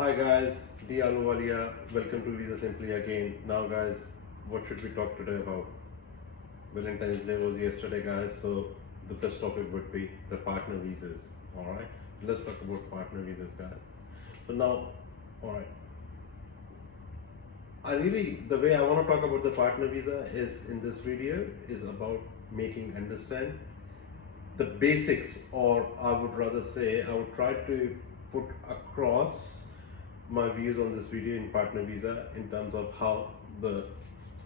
Hi guys, D Aluwalia. Welcome to Visa Simply again. Now guys, what should we talk today about? Valentine's Day was yesterday guys, so the best topic would be the partner visas. Alright, let's talk about partner visas guys. So now, alright, the way I want to talk about the partner visa is in this video is about making understand the basics, or I would rather say I would try to put across my views on this video in partner visa in terms of how the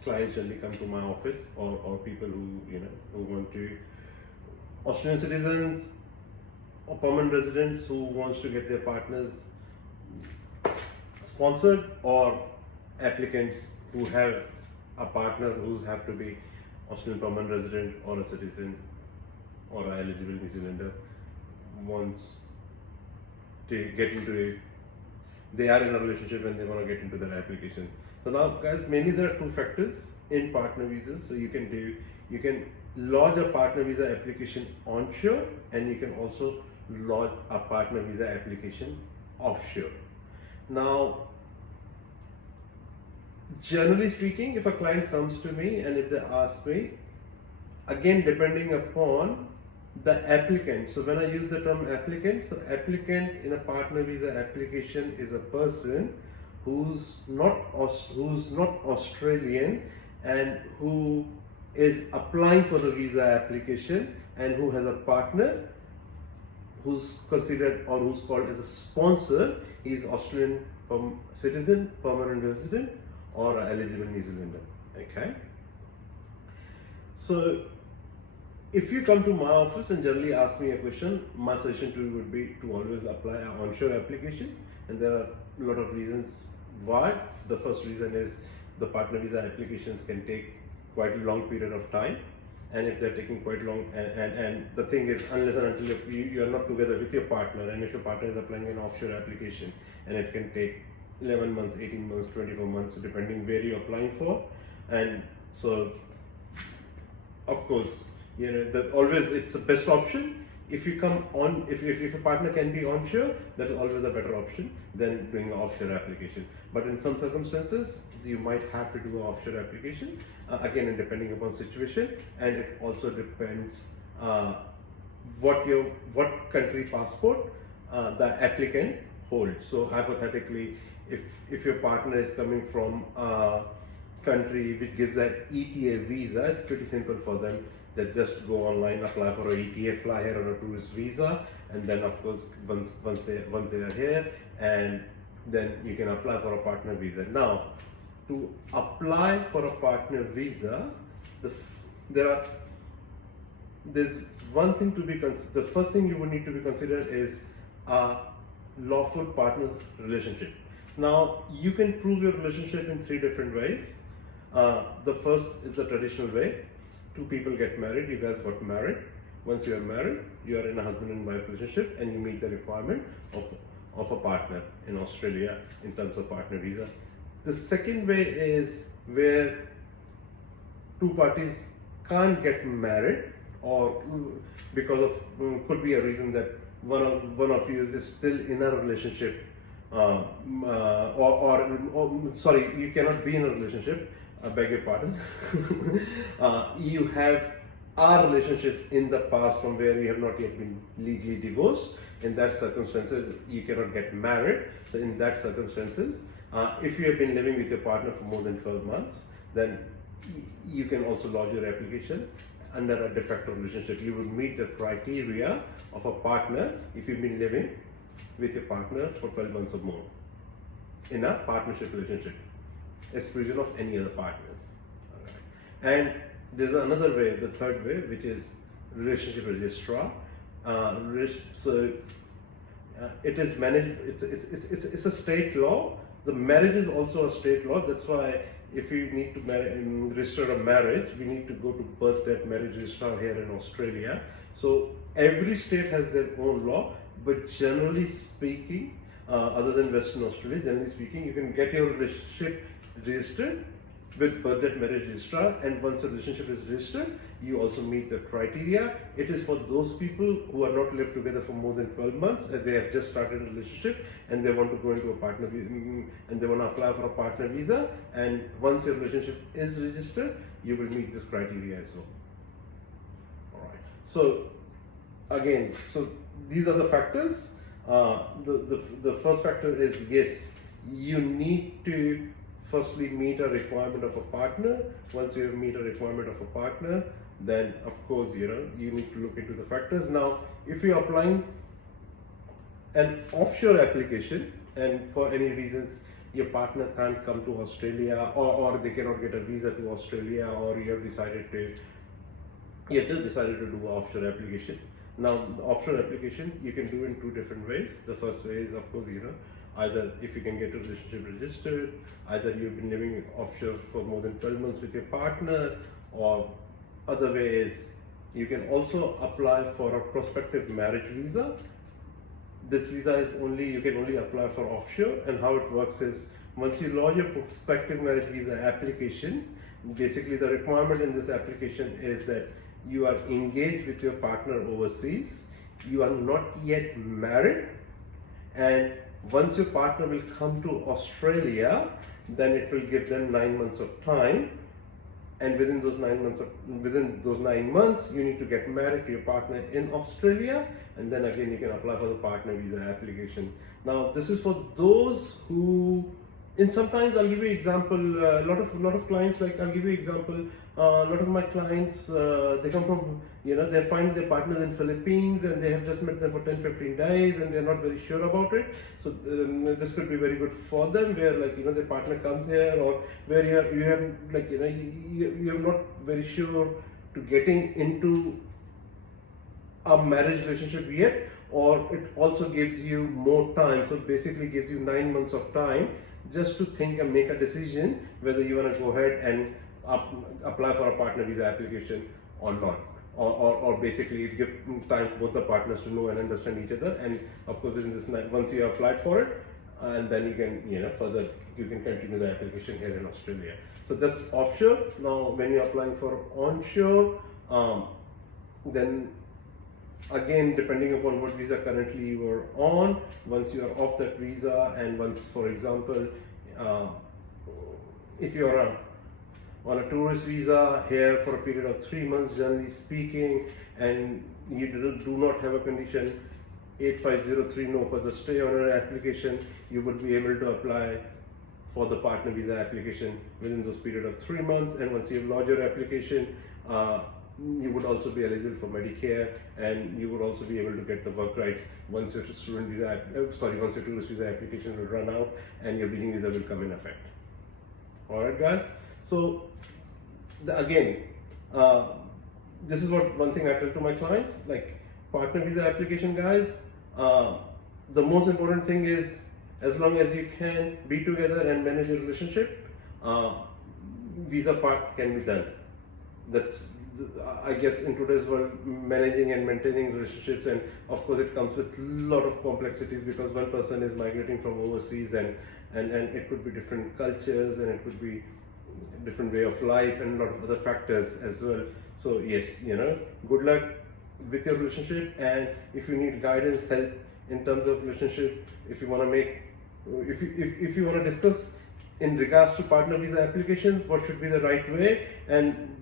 clients generally come to my office, or people who want to, Australian citizens or permanent residents who wants to get their partners sponsored, or applicants who have a partner who's have to be Australian permanent resident or a citizen or an eligible New Zealander, wants to get into they are in a relationship and they want to get into their application. So now guys, mainly there are two factors in partner visas. So you can lodge a partner visa application onshore, and you can also lodge a partner visa application offshore. Now, generally speaking, if a client comes to me and if they ask me, again depending upon the applicant. So when I use the term applicant, so applicant in a partner visa application is a person who's not Australian and who is applying for the visa application and who has a partner who's considered or who's called as a sponsor. He's Australian citizen, permanent resident, or an eligible New Zealander. Okay. So if you come to my office and generally ask me a question, my suggestion to you would be to always apply an onshore application, and there are a lot of reasons why. The first reason is the partner visa applications can take quite a long period of time, and if they're taking quite long, and the thing is, unless and until you are not together with your partner, and if your partner is applying an offshore application, and it can take 11 months, 18 months, 24 months, depending where you're applying for. And so, of course, that always it's the best option. If you come on, if a partner can be onshore, that is always a better option than doing an offshore application. But in some circumstances, you might have to do an offshore application, again, and depending upon situation, and it also depends what country passport the applicant holds. So hypothetically, if your partner is coming from a country which gives an ETA visa, it's pretty simple for them. They just go online, apply for a ETA, fly here on a tourist visa, and then of course once they are here, and then you can apply for a partner visa. Now, to apply for a partner visa, there's one thing to be the first thing you would need to be considered is a lawful partner relationship. Now, you can prove your relationship in three different ways. The first is the traditional way. Two people get married, you guys got married. Once you are married, you are in a husband and wife relationship, and you meet the requirement of a partner in Australia in terms of partner visa. The second way is where two parties can't get married, or because of could be a reason that one of you is still in a relationship, sorry, you cannot be in a relationship. I beg your pardon. You have a relationship in the past from where you have not yet been legally divorced. In that circumstances, you cannot get married. So in that circumstances, if you have been living with your partner for more than 12 months, then you can also lodge your application under a de facto relationship. You would meet the criteria of a partner if you've been living with your partner for 12 months or more in a partnership relationship, exclusion of any other partners. All right. And there's another way, the third way, which is relationship registrar. It is managed. It's a state law. The marriage is also a state law. That's why if you need to register a marriage, we need to go to birth, death, marriage registrar here in Australia. So every state has their own law, but generally speaking, other than Western Australia, generally speaking, you can get your relationship registered with birth date marriage registrar, and once the relationship is registered, you also meet the criteria. It is for those people who are not lived together for more than 12 months, they have just started a relationship and they want to go into a partner and they want to apply for a partner visa, and once your relationship is registered, you will meet this criteria as well. Alright, so again, so these are the factors. The first factor is, yes, you need to firstly meet a requirement of a partner. Once you meet a requirement of a partner, then of course you need to look into the factors. Now if you're applying an offshore application and for any reasons your partner can't come to Australia, or they cannot get a visa to Australia, or you have just decided to do an offshore application. Now the offshore application you can do in two different ways. The first way is, of course, either if you can get a relationship registered, either you've been living offshore for more than 12 months with your partner, or other way is you can also apply for a prospective marriage visa. This visa is you can only apply for offshore, and how it works is, once you lodge your prospective marriage visa application, basically the requirement in this application is that you are engaged with your partner overseas, you are not yet married, and once your partner will come to Australia, then it will give them 9 months of time, and within those 9 months you need to get married to your partner in Australia, and then again you can apply for the partner visa application. Now this is for those who, and sometimes I'll give you example, a lot of clients, like I'll give you example, a lot of my clients, they come from, they find their partners in Philippines and they have just met them for 10-15 days and they're not very sure about it. So this could be very good for them, where their partner comes here, or where you are not very sure to getting into a marriage relationship yet, or it also gives you more time. So basically gives you 9 months of time just to think and make a decision whether you want to go ahead and apply for a partner visa application or not, or basically it gives time for both the partners to know and understand each other. And of course within this night, once you have applied for it, and then you can further you can continue the application here in Australia. So that's offshore. Now when you're applying for onshore, then again, depending upon what visa currently you are on, once you are off that visa, and once, for example, if you are on a tourist visa here for a period of 3 months, generally speaking, and you do not have a condition 8503 no further stay on your application, you would be able to apply for the partner visa application within those period of 3 months. And once you have lodged your application, you would also be eligible for Medicare, and you would also be able to get the work rights once your tourist visa application will run out and your bridging visa will come in effect. Alright guys, so again, this is one thing I tell to my clients, like partner visa application guys, the most important thing is, as long as you can be together and manage your relationship, visa part can be done. That's, I guess, in today's world, managing and maintaining relationships, and of course it comes with a lot of complexities, because one person is migrating from overseas, and it could be different cultures, and it could be different way of life, and a lot of other factors as well. So yes, good luck with your relationship, and if you need guidance, help in terms of relationship, if you want to make, if you want to discuss in regards to partner visa applications, what should be the right way, and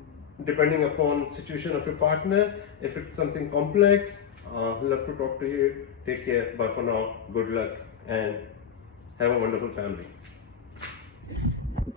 depending upon situation of your partner, if it's something complex, love to talk to you. Take care. Bye for now. Good luck and have a wonderful family.